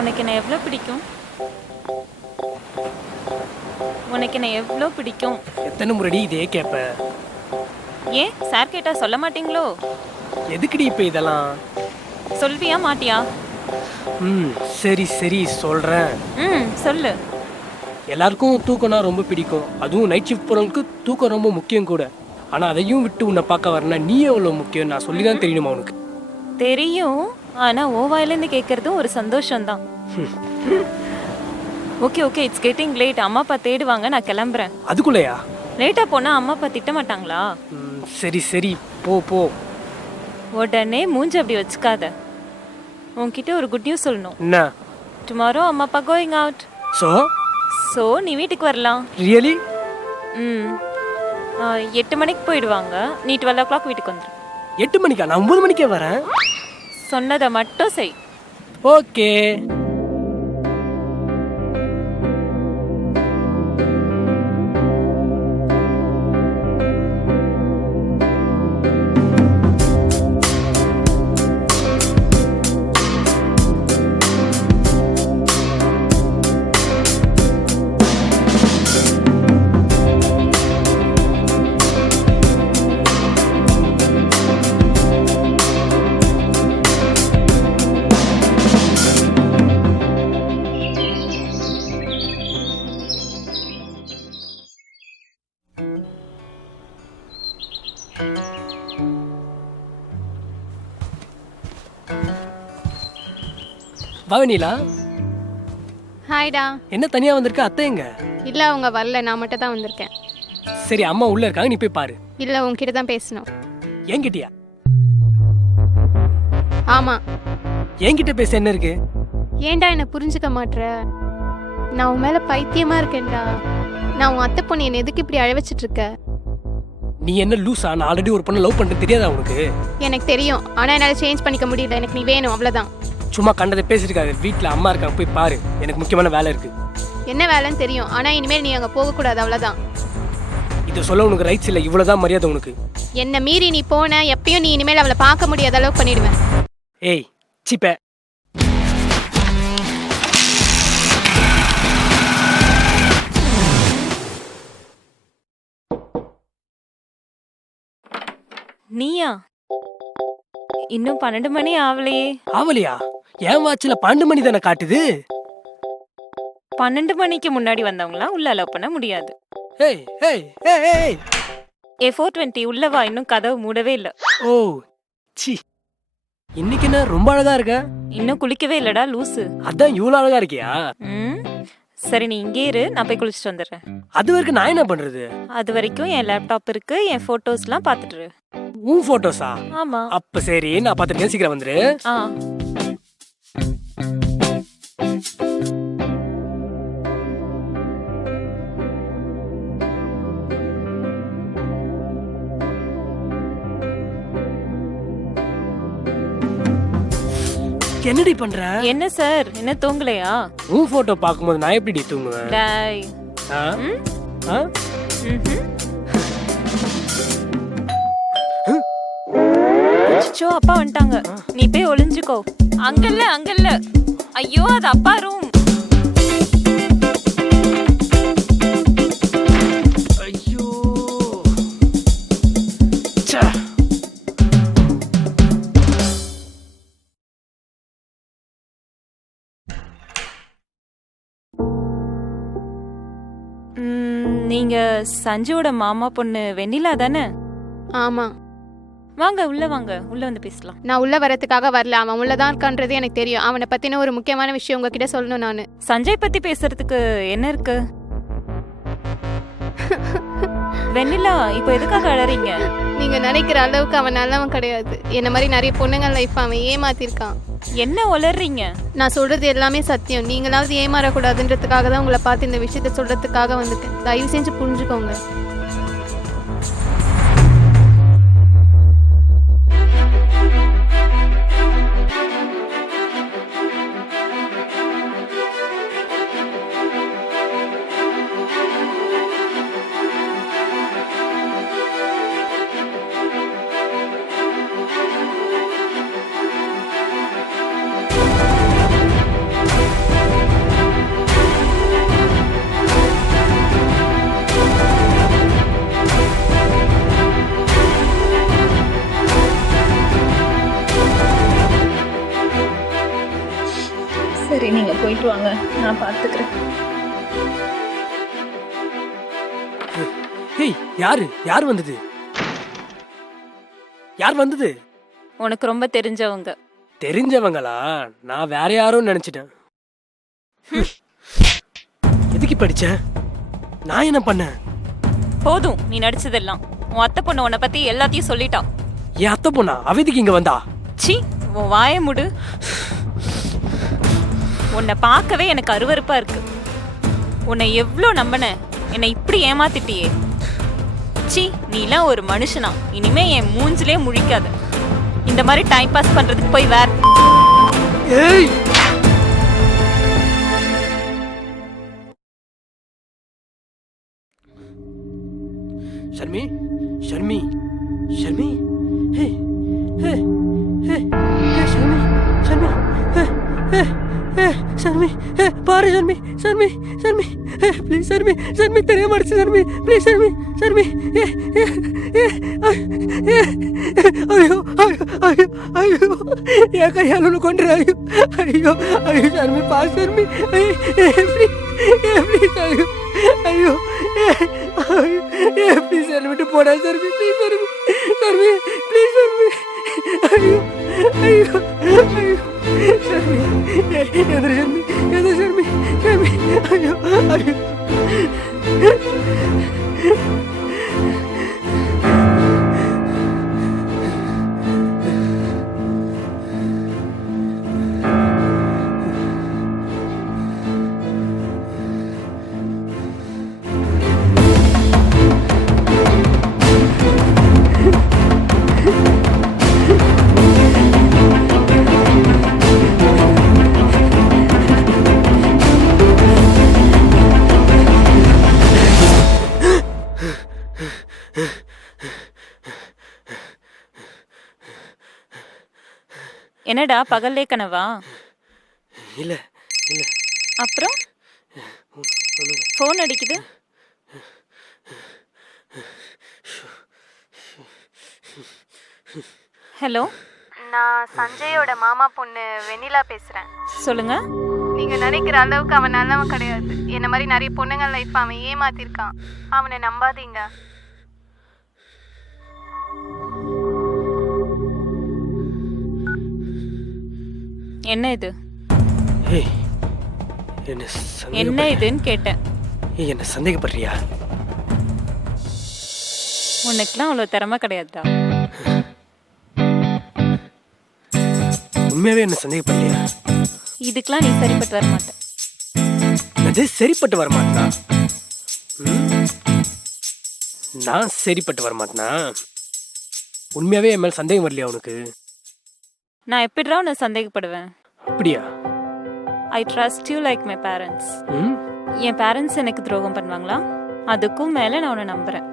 உனக்கு என்ன எவ்வளோ பிடிக்கும்? உனக்கு என்ன எவ்வளோ பிடிக்கும்? எத்தனை முறைடி இதே கேட்ப? ஏன் சார் கேட்டா சொல்ல மாட்டீங்களோ? எதுக்குடி இப்போ இதெல்லாம்? சொல்வியா மாட்டியா? சரி சரி சொல்கிறேன். சொல்லு. எல்லாருக்கும் தூக்கம்னா ரொம்ப பிடிக்கும். அதுவும் நைட் ஷிஃப்ட் போகிறவங்களுக்கு தூக்கம் ரொம்ப முக்கியம் கூட. ஆனால் அதையும் விட்டு உன்னை பார்க்க வரேன்னா நீ எவ்வளோ முக்கியம் நான் சொல்லி தான் தெரியணுமா உனக்கு? தெரியும், ஆனால் ஓ வாயிலேருந்து கேட்குறதும் ஒரு சந்தோஷம்தான். Okay okay, it's getting late. அம்மா அப்பா தேடுவாங்க, நான் கிளம்புறேன். அதுக்குள்ளேயா? லேட்டாக போனால் அம்மா அப்பா திட்ட மாட்டாங்களா? சரி சரி போ போ. உடனே மூஞ்சி அப்படி வச்சுக்காத. உன்கிட்ட ஒரு குட் நியூஸ் சொல்லணும். என்ன? டுமாரோ அம்மா அப்பா கோயிங் அவுட். ஸோ நீ வீட்டுக்கு வரலாம். ரியலி? 8 மணிக்கு போயிடுவாங்க. நீ 12 o'clock வீட்டுக்கு வந்துடு. 8 மணிக்கா? நான் 9 மணிக்கே வரேன். சொன்னதை மட்டும் செய். ஓகே. வாவனிலா, ஹாய்டா. என்ன தனியா வந்திருக்க? அத்தை எங்க? இல்லை, அவங்க வரல, நான் மட்டும் தான் வந்திருக்கேன். சரி, அம்மா உள்ள இருக்காங்க, நீ போய் பாரு. இல்லை, உங்ககிட்ட தான் பேசணும். என்கிட்டயா? ஆமாம். என்கிட்ட பேச என்ன இருக்கு? ஏன்டா என்னை புரிஞ்சுக்க மாட்ற? நான் உன் மேலே பைத்தியமா இருக்கேன்டா. நான் உன் அத்தை பொண்ணு என்னை எதுக்கு இப்படி அழ வச்சிட்டு இருக்க? நீ என்ன லூசா? நான் ஆல்ரெடி ஒரு பொண்ணை லவ் பண்ணுறது தெரியாதா உனக்கு? எனக்கு தெரியும், ஆனால் என்னால் சேஞ்ச் பண்ணிக்க முடியல. எனக்கு நீ வேணும், அவ்வளோதான். சும்மா கண்டதை பேசிருக்காரு. வீட்டில் அம்மா இருக்காங்க, போய் பாரு. எனக்கு முக்கியமான வேலை இருக்கு. என்ன வேலைன்னு தெரியும், ஆனால் இனிமேல் நீ அங்கே போகக்கூடாது, அவ்வளோதான். இதை சொல்ல உனக்கு ரைட்ஸ் இல்லை. இவ்வளோதான் மரியாதை உனக்கு. என்னை மீறி நீ போன எப்பயும் நீ இனிமேல் அவளை பார்க்க முடியாத அளவுக்கு பண்ணிடுவேன். ஏய் சிப்ப. நீயா? இன்னும் 12 மணி ஆவலையே. ஆவலியா? ஏன் வாட்சில் 12 மணி தானே காட்டுது? 12 மணிக்கு முன்னாடி வந்தவங்களாம் உள்ள அலோவ் பண்ண முடியாது. ஏய் ஏய் ஏய் ஏய். A420 உள்ளவா, இன்னும் கதவு மூடவே இல்லை. ஓ சி, இன்னைக்கு என்ன ரொம்ப அழகா இருக்க? இன்னும் குளிக்கவே இல்லடா லூசு. அதான் இவ்வளோ அழகா இருக்கியா? சரி, நீ இங்கே இரு, நான் போய் குளிச்சுட்டு வந்துடுறேன். அது வரைக்கும் நான் என்ன பண்றது? அது வரைக்கும் என் லேப்டாப் இருக்கு, என் போட்டோஸ்லாம் பார்த்துட்டு. உன் போட்டோஸா? ஆமா. அப்ப சரி, நான் பார்த்துட்டு சீக்கிரம் வந்துரு. என்னடி பண்ற? என்ன சார், என்ன தூங்கலையா? உன் போட்டோ பார்க்கும்போது நான் எப்படி தூங்குவேன்? டாய். அச்சோ, அப்பா வந்துட்டாங்க. நீ போய் ஒளிஞ்சுக்கோ. அங்கல்ல அங்கல்ல. ஐயோ, அது அப்பா ரூம். ஐயோ நீங்க சஞ்சுவோட மாமா பொண்ணு வெண்ணிலா தானே? ஆமாம். வாங்க, உள்ள வாங்க, உள்ள வந்து பேசலாம். நான் உள்ள வரதுக்காக வரல, அவன் உள்ளதான் இருக்கான்றது எனக்கு தெரியும். அவனை பத்தின ஒரு முக்கியமான விஷயம் உங்ககிட்ட சொல்லணும். நான் சஞ்சய் பத்தி பேசுறதுக்கு என்ன இருக்கு? வெண்ணிலா, இப்போ எதுக்காக அழறீங்க? நீங்க நினைக்கிற அளவுக்கு அவன் நல்லவன் கிடையாது. என்ன மாதிரி நிறைய பொண்ணுங்க லைஃப் அவன் ஏமாத்திருக்கான். என்ன உளறீங்க? நான் சொல்றது எல்லாமே சத்தியம். நீங்களாவது ஏமாறக்கூடாதுன்றதுக்காக தான் உங்களை பார்த்து இந்த விஷயத்த சொல்றதுக்காக வந்துட்டேன். தயவு செஞ்சு புரிஞ்சுக்கோங்க. நீங்க போயிட்டு வாங்க, நான் பார்த்துக்கிறேன். ஹேய், யார் வந்தது? யார் வந்தது? உனக்கு ரொம்ப தெரிஞ்சவங்க. தெரிஞ்சவங்களா? நான் வேற யாரும் நினைச்சிட்டேன். எதுக்கு படிச்ச? நான் என்ன பண்ணேன்? போதும் நீ நடிச்சதெல்லாம். உன் அத்தை பொண்ணு உன்னை பத்தி எல்லாத்தையும் சொல்லிட்டான். என் அத்தை பொண்ணா? அவதிக்கு இங்க வந்தா? சி, உன் வாய முடு. உன்னை பார்க்கவே எனக்கு அருவருப்பா இருக்கு. உன்னை எவ்வளோ நம்பின, என்னை இப்படி ஏமாத்திட்டியே. சி, நீலாம் ஒரு மனுஷனா? இனிமே என் மூஞ்சிலே முழிக்காத. இந்த மாதிரி டைம் பாஸ் பண்றதுக்கு போய் வேற. ஏய், ஷர்மி, ஷர்மி, ஷர்மி, ஹே, ஹே, ஹே, ஹே, ஷர்மி, ஷர்மி, ஹே, ஹே, ஹே, ஷர்மி, ஹே, பாரு ஷர்மி, ஷர்மி, ஷர்மி, ஹே, ப்ளீஸ் ஷர்மி, ஷர்மி தெரியாம அடிச்சு ஷர்மி, ப்ளீஸ் ஷர்மி, ஷர்மி, ஏ, ஏ, ஏ, ஏ, ஐயோ, ஐயோ, ஐயோ, ஐயோ, என் கையால் ஒன்று கொண்டு ஐயோ, ஐயோ, ஐயோ, ஷர்மி, பாரு ஷர்மி, ப்ளீஸ், ஐயோ, ஐயோ, ப்ளீஸ் என்னை விட்டு போடா ஷர்மி, ப்ளீஸ் ஷர்மி, ஷர்மி, ப்ளீஸ் ஷர்மி, ஐயோ, ஐயோ, ஐயோ, ஷர்மி, எதிர் ஷர்மி, எதிர் ஷர்மி, ஷர்மி, ஐயோ, ஐயோ. என்னடா பகல்லே கனவா? இல்ல இல்ல, அப்புறம் ஃபோன் அடிக்குது. ஹலோ, நான் சஞ்சயோட மாமா பொண்ணு வெண்ணிலா பேசுறேன். சொல்லுங்க. நீங்க நினைக்கிற அளவுக்கு அவன் நல்லவன் கிடையாது. என்ன மாதிரி நிறைய பொண்ணுங்கள் லைஃப் அவன் ஏமாத்திருக்கான். அவனை நம்பாதீங்க. என்ன இது? ஏய், என்ன என்ன இதுன்னு கேட்டேன். ஏய், என்ன சந்தேகப்படுறியா? உனக்குலாம் அவ்வளோ திறமை கிடையாதுடா. உண்மையாவே என்ன சந்தேகப்படுறியா? இதுக்கெல்லாம் நீ சரிப்பட்டு வர மாட்ட. அது சரிப்பட்டு வரமாட்டா? நான் சரிப்பட்டு வரமாட்டேனா? உண்மையாவே என் மேல சந்தேகம் வரலையா உனக்கு? நான் எப்படிடா உன்னை சந்தேகப்படுவேன்? அப்படியா? I trust you like my parents. N parents எனக்கு துரோகம் பண்ணுவாங்களா? அதுக்கும் மேல நான் உன்னை நம்புறேன்.